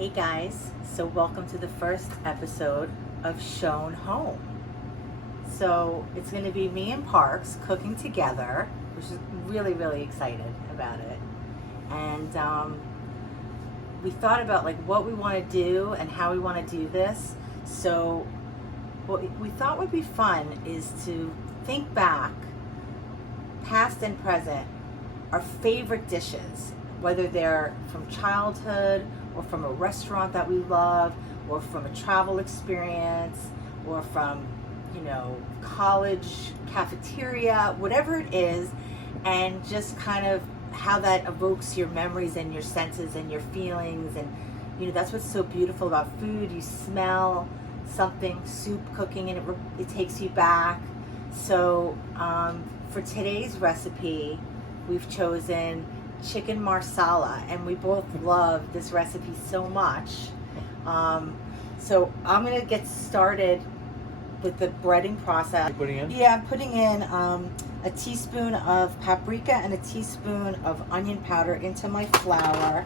Hey guys, so welcome to the first episode of Schoen Home. So it's going to be me and Parks cooking together, which is really excited about it. And we thought about like what we want to do and how we want to do this. So what we thought would be fun is to think back, past and present, our favorite dishes, whether they're from childhood or from a restaurant that we love, or from a travel experience, or from, college cafeteria, whatever it is, and just kind of how that evokes your memories and your senses and your feelings. And, that's what's so beautiful about food. You smell something, soup cooking, and it takes you back. So for today's recipe, we've chosen Chicken Marsala, and we both love this recipe so much. So I'm gonna get started with the breading process. You're putting in? Yeah, I'm putting in a teaspoon of paprika and a teaspoon of onion powder into my flour,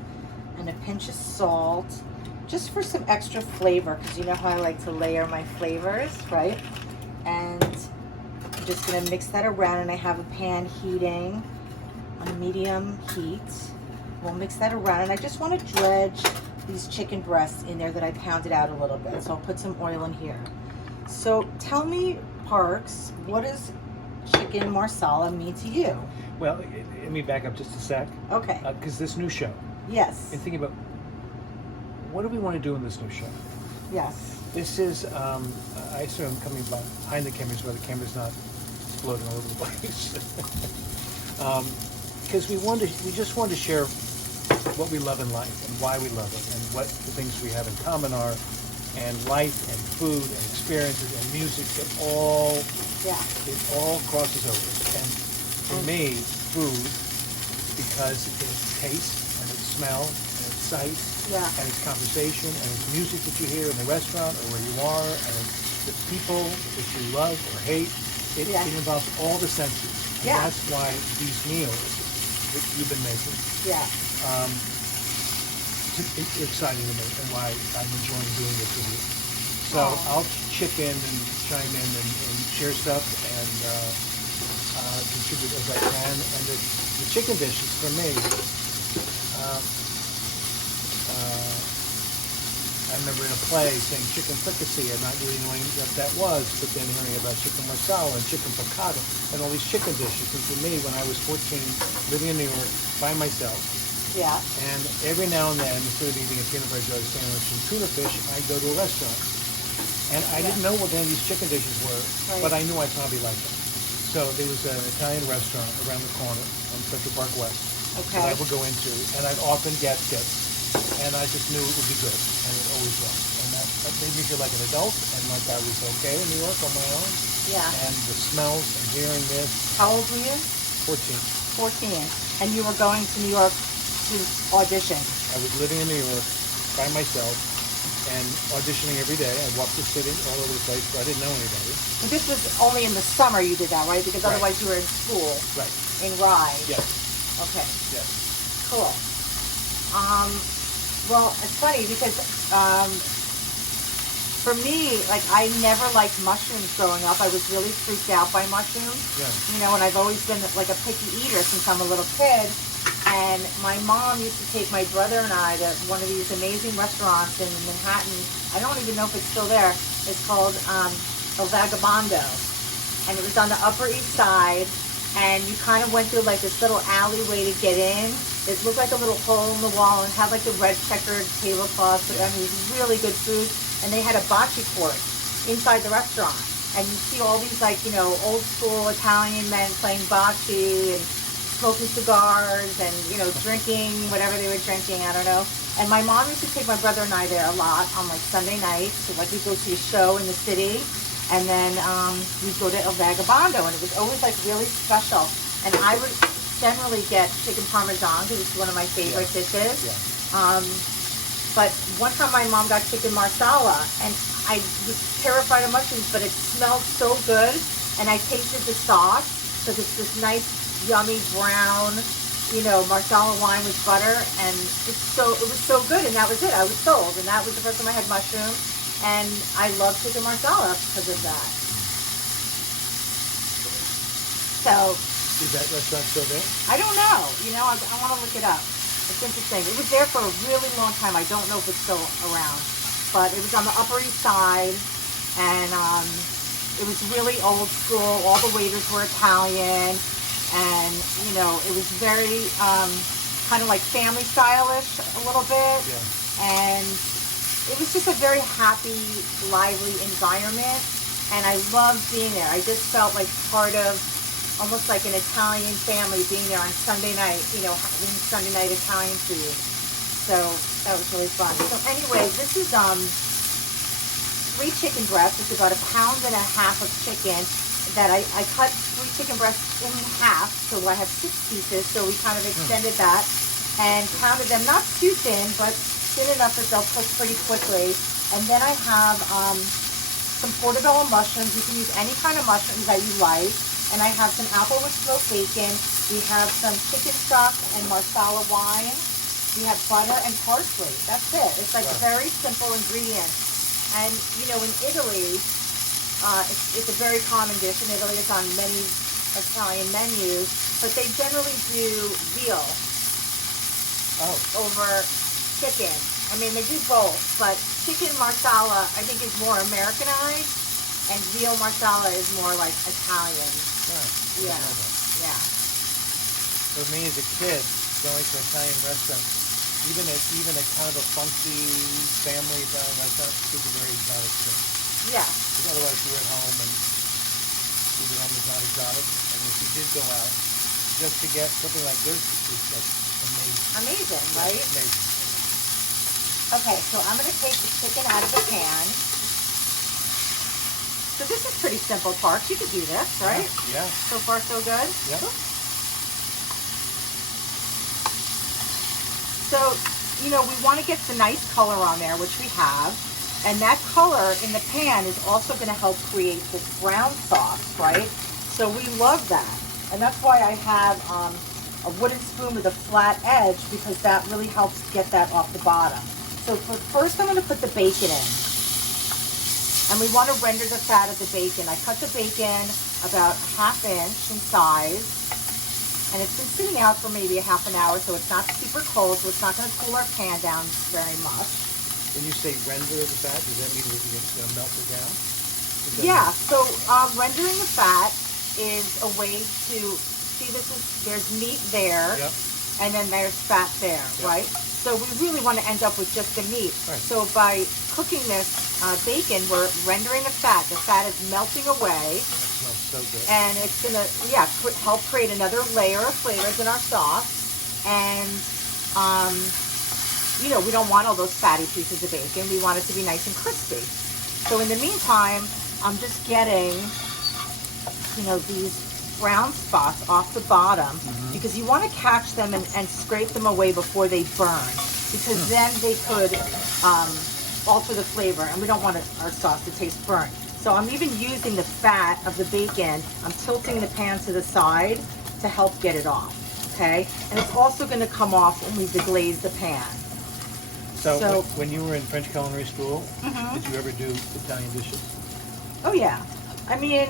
and a pinch of salt, just for some extra flavor, because you know how I like to layer my flavors, right? And I'm just gonna mix that around, and I have a pan heating on medium heat. We'll mix that around, and I just want to dredge these chicken breasts in there that I pounded out a little bit. So I'll put some oil in here. So tell me, Parks, what does Chicken Marsala mean to you? Well, let me back up just a sec. Okay. Because this new show. Yes. And thinking about what do we want to do in this new show? Yes. This is, I assume, coming behind the cameras where the camera's not exploding all over the place. Because we just want to share what we love in life and why we love it, and what the things we have in common are, and life and food and experiences and music. It all crosses over. And for me, food, because it's taste and it's smell and it's sight and it's conversation and it's music that you hear in the restaurant or where you are, and it's the people that you love or hate. It involves all the senses. And that's why these meals that you've been making, it's exciting to me, and why I'm enjoying doing this with you. So I'll chip in and chime in and share stuff and contribute as I can. And the chicken dishes for me, I remember in a play saying chicken fricassee and not really knowing what that was, but then hearing about chicken marsala and chicken piccata and all these chicken dishes. And for me, when I was 14, living in New York by myself, and every now and then, instead of eating a peanut butter jelly sandwich and tuna fish, I'd go to a restaurant. And I didn't know what any of these chicken dishes were, but I knew I'd probably like them. So there was an Italian restaurant around the corner on Central Park West that I would go into, and I'd often get tips. And I just knew it would be good, and it always was. And that made me feel like an adult, and like I was okay in New York on my own. Yeah. And the smells and hearing this. How old were you? 14. 14. And you were going to New York to audition? I was living in New York by myself and auditioning every day. I walked the city all over the place, so I didn't know anybody. But this was only in the summer you did that, right? Because otherwise you were in school. Right. In Rye. Yes. Okay. Yes. Cool. Well, it's funny because for me, like, I never liked mushrooms growing up. I was really freaked out by mushrooms. Yeah. And I've always been like a picky eater since I'm a little kid. And my mom used to take my brother and I to one of these amazing restaurants in Manhattan. I don't even know if it's still there. It's called El Vagabondo. And it was on the Upper East Side. And you kind of went through like this little alleyway to get in. It looked like a little hole in the wall and had like the red checkered tablecloth. But I mean, it was really good food. And they had a bocce court inside the restaurant. And you see all these like, old school Italian men playing bocce and smoking cigars and, drinking whatever they were drinking, I don't know. And my mom used to take my brother and I there a lot on like Sunday nights. So like we'd go see a show in the city. And then we'd go to El Vagabondo, and it was always like really special. And I would generally get chicken parmesan, because it's one of my favorite dishes. Yeah. But one time my mom got chicken marsala, and I was terrified of mushrooms, but it smelled so good. And I tasted the sauce, because it's this nice, yummy brown Marsala wine with butter, and it was so good, and that was it. I was sold, and that was the first time I had mushroom, and I love chicken marsala because of that. So Is that restaurant still there? I don't know. I want to look it up. It's interesting. It was there for a really long time. I don't know if it's still around, but it was on the Upper East Side, and it was really old school. All the waiters were Italian, and it was very kind of like family stylish a little bit. Yeah. And it was just a very happy, lively environment, and I loved being there. I just felt like part of almost like an Italian family being there on Sunday night, having Sunday night Italian food. So that was really fun. So anyway, this is 3 chicken breasts. It's about 1.5 pounds of chicken that I cut 3 chicken breasts in half, so I have 6 pieces. So we kind of extended that and pounded them, not too thin, but thin enough that they'll cook pretty quickly. And then I have some portobello mushrooms. You can use any kind of mushrooms that you like. And I have some Applewood smoked bacon. We have some chicken stock and marsala wine. We have butter and parsley. That's it. It's like very simple ingredients. And in Italy, it's a very common dish. In Italy, it's on many Italian menus, but they generally do veal over chicken. I mean, they do both, but chicken marsala, I think, is more Americanized, and veal marsala is more like Italian. Yeah. For me as a kid, going to Italian restaurants, even a kind of a funky family Italian restaurant is a very exotic trip. Yeah. Because otherwise you're at home, and food at home is not exotic. And if you did go out, just to get something like this is like amazing. Amazing, right? Amazing. Okay, so I'm going to take the chicken out of the pan. So this is pretty simple, Parks. You could do this, right? Yeah. So far, so good? Yeah. So, we want to get the nice color on there, which we have. And that color in the pan is also going to help create this brown sauce, right? So we love that. And that's why I have a wooden spoon with a flat edge, because that really helps get that off the bottom. So first I'm going to put the bacon in. And we want to render the fat of the bacon. I cut the bacon about 1/2 inch in size. And it's been sitting out for maybe 1/2 hour, so it's not super cold, so it's not going to cool our pan down very much. When you say render the fat, does that mean you're going to melt it down? Yeah, so rendering the fat is a way to, see there's meat there, and then there's fat there, right? So we really want to end up with just the meat. Right. So by cooking this bacon, we're rendering the fat. The fat is melting away. That smells so good. And it's going to, help create another layer of flavors in our sauce. And, we don't want all those fatty pieces of bacon. We want it to be nice and crispy. So in the meantime, I'm just getting, these brown spots off the bottom, because you want to catch them and scrape them away before they burn, because then they could alter the flavor, and we don't want our sauce to taste burnt. So I'm even using the fat of the bacon. I'm tilting the pan to the side to help get it off, okay? And it's also going to come off when we deglaze the pan. So when you were in French culinary school, did you ever do Italian dishes? Oh yeah. I mean,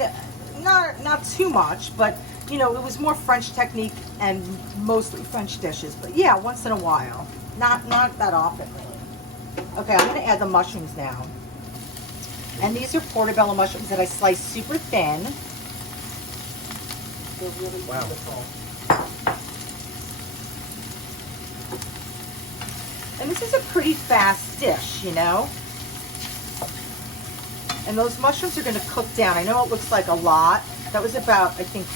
not too much, but it was more French technique and mostly French dishes. But yeah, once in a while. Not that often, really. Okay, I'm going to add the mushrooms now. And these are portobello mushrooms that I sliced super thin. They're really beautiful. And this is a pretty fast dish, And those mushrooms are going to cook down. I know it looks like a lot. That was about, I think,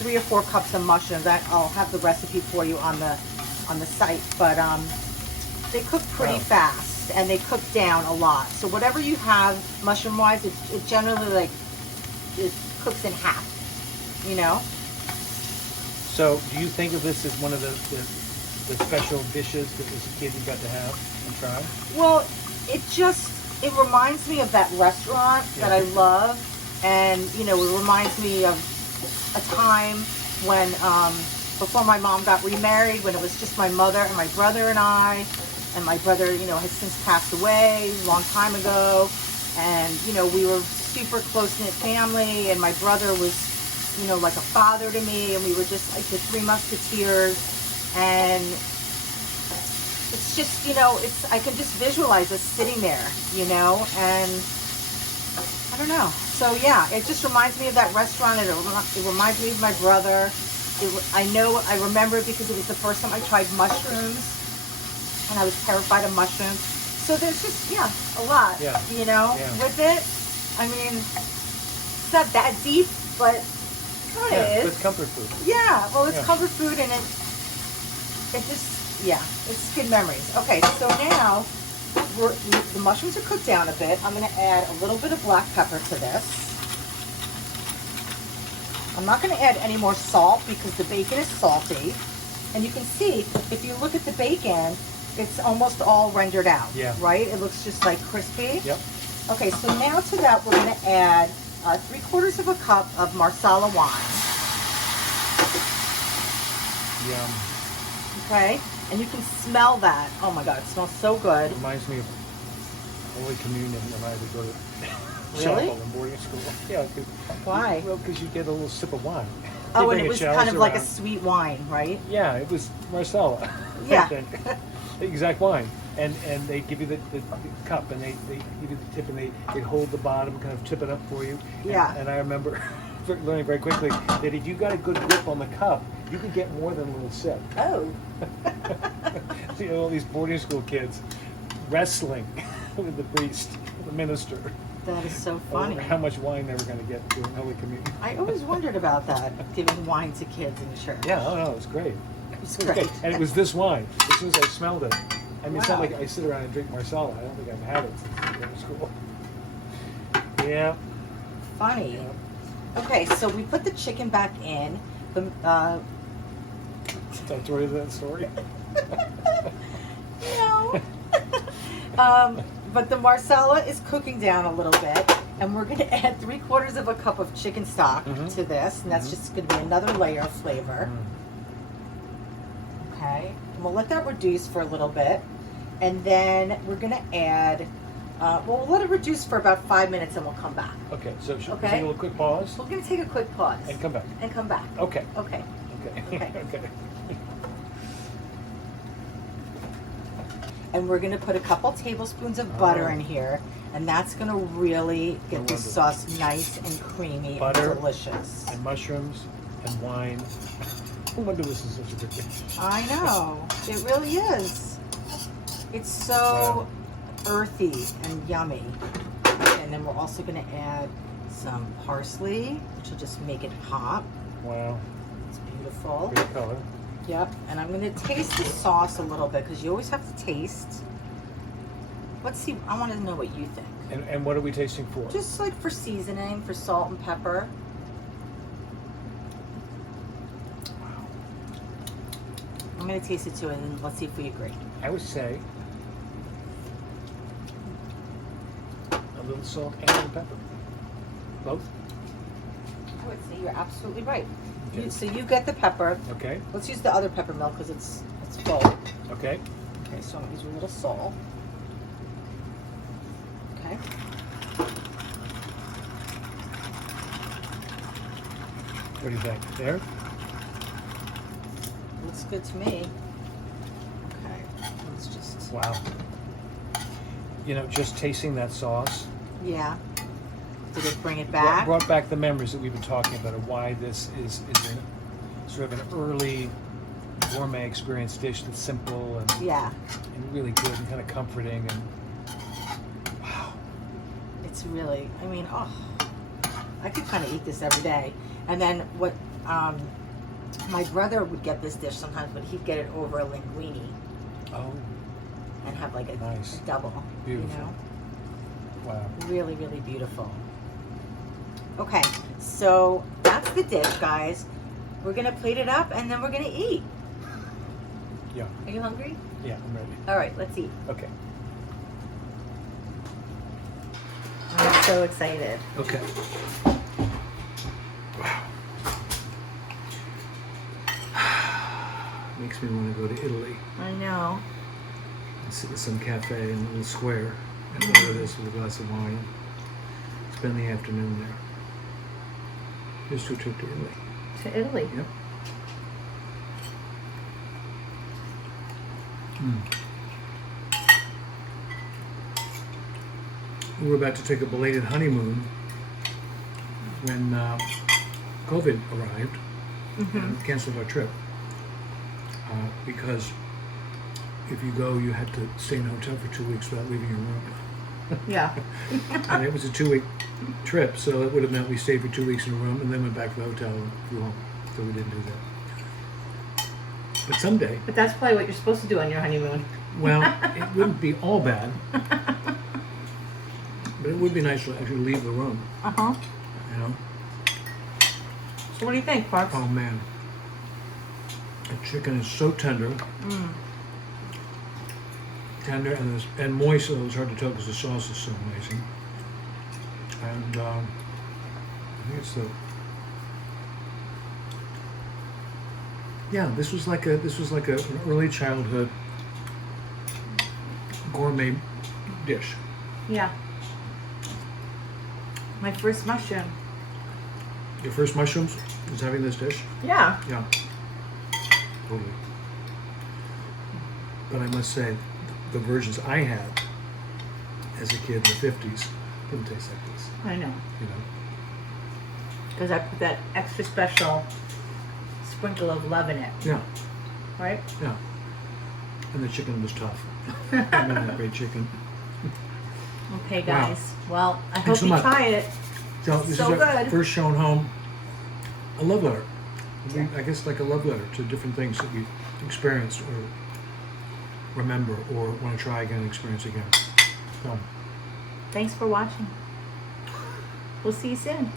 3 or 4 cups of mushrooms. I'll have the recipe for you on the site. But they cook pretty fast, and they cook down a lot. So whatever you have mushroom-wise, it generally it cooks in half. So do you think of this as one of the special dishes that as a kid you got to have and try? Well, it reminds me of that restaurant that I love, and it reminds me of a time when before my mom got remarried, when it was just my mother and my brother and I. And my brother, you know, has since passed away a long time ago. And, you know, we were super close-knit family. And my brother was, you know, like a father to me. And we were just like the Three Musketeers. And it's just, you know, I can just visualize us sitting there, you know, and I don't know. So yeah, it just reminds me of that restaurant. It reminds me of my brother. I remember it because it was the first time I tried mushrooms, and I was terrified of mushrooms. So there's just, yeah, a lot, you know, with it. I mean, it's not that deep, but it kind of is. It's comfort food. Yeah, well, it's comfort food, and it just, yeah, it's good memories. Okay, so now the mushrooms are cooked down a bit. I'm going to add a little bit of black pepper to this. I'm not going to add any more salt because the bacon is salty. And you can see, if you look at the bacon, it's almost all rendered out, right? It looks just like crispy. Yep. Okay, so now to that, we're going to add 3/4 of a cup of Marsala wine. Yum. Okay, and you can smell that. Oh my God, it smells so good. It reminds me of Holy Communion when I would go to Really? chapel in boarding school. Yeah. Why? Well, because you get a little sip of wine. Oh, They and bring it was chalice kind of like a around. sweet wine, right? Yeah, it was Marsala. Yeah. I think. The exact wine. And they give you the cup, and they give you the tip, and they hold the bottom, kind of tip it up for you. Yeah. And I remember learning very quickly that if you got a good grip on the cup, you could get more than a little sip. Oh. So, you know, all these boarding school kids wrestling with the priest, the minister. That is so funny. Over how much wine they were going to get during Holy Communion. I always wondered about that, giving wine to kids in the church. Yeah, oh no, it was great. It was It was great. And it was this wine. As soon as I smelled it, I mean, it's not Wow. like I sit around and drink Marsala. I don't think I've had it since I was in school. Yeah. Funny. Yeah. Okay, so we put the chicken back in. The Did I tell you that story? no. But the Marsala is cooking down a little bit, and we're going to add 3/4 of a cup of chicken stock to this, and that's just going to be another layer of flavor. Okay, and we'll let that reduce for a little bit, and then we're going to add. We'll let it reduce for about 5 minutes, and we'll come back. Okay, so should we Okay. take a little quick pause? We're going to take a quick pause And come back. and come back. Okay. Okay. Okay. Okay. Okay. And we're going to put a couple tablespoons of butter in here, and that's going to really get this sauce nice and creamy Butter. and delicious. And mushrooms and wine. No wonder this is such a good dish. I know. It really is. It's so earthy and yummy. And then we're also going to add some parsley, which will just make it pop. Wow. It's beautiful. Great color. Yep. And I'm going to taste the sauce a little bit because you always have to taste. Let's see. I want to know what you think. And what are we tasting for? Just like for seasoning, for salt and pepper. I'm going to taste it too, and then let's see if we agree. I would say a little salt and a little pepper. Both? I would say you're absolutely right. Okay. So you get the pepper. Okay. Let's use the other pepper milk because it's full. Okay. Okay, so I'm going to use a little salt. Okay. What do you think? There? Looks good to me. Okay, let's just... Wow. You know, just tasting that sauce Yeah. Did it bring it back? brought back the memories that we've been talking about of why this is sort of an early gourmet experience dish that's simple and, Yeah. and really good and kind of comforting and wow. It's really, I mean, oh, I could kind of eat this every day. And then what, my brother would get this dish sometimes, but he'd get it over a linguine Oh, and have like a, Nice. a double, Beautiful. you know? wow. Really, really beautiful. Okay, so that's the dish, guys. We're gonna plate it up and then we're gonna eat. Yeah. Are you hungry? Yeah, I'm ready. All right, let's eat. Okay. I'm so excited. Okay. Wow. makes me want to go to Italy I know. and sit in some cafe in a little square and order this with a glass of wine. Spend the afternoon there. Just to a trip to Italy. To Italy. Yep. We were about to take a belated honeymoon when COVID arrived and canceled our trip. Because if you go, you had to stay in a hotel for 2 weeks without leaving your room. Yeah. And it was a 2-week trip, so it would have meant we stayed for 2 weeks in a room and then went back to the hotel and flew home. So we didn't do that. But someday, But that's probably what you're supposed to do on your honeymoon. well, it wouldn't be all bad, but it would be nice to actually leave the room, Uh-huh. you know? So what do you think, Parks? Oh man, the chicken is so tender, and moist. So it's hard to tell because the sauce is so amazing. And I think it's the This was like an early childhood gourmet dish. Yeah. My first mushroom. Your first mushrooms was having this dish. Yeah. Yeah, totally. But I must say, the versions I had as a kid in the 50s didn't taste like this, I know. you know? Because I put that extra special sprinkle of love in it, Yeah, right? yeah. And the chicken was tough. I mean, that great chicken. Okay, Wow. guys. Well, I Thanks hope so you much. try it. So this So is our good. first Schoen home. A love letter. Yeah. I guess like a love letter to different things that we experienced or remember or want to try again and experience again. So, Thanks for watching. We'll see you soon.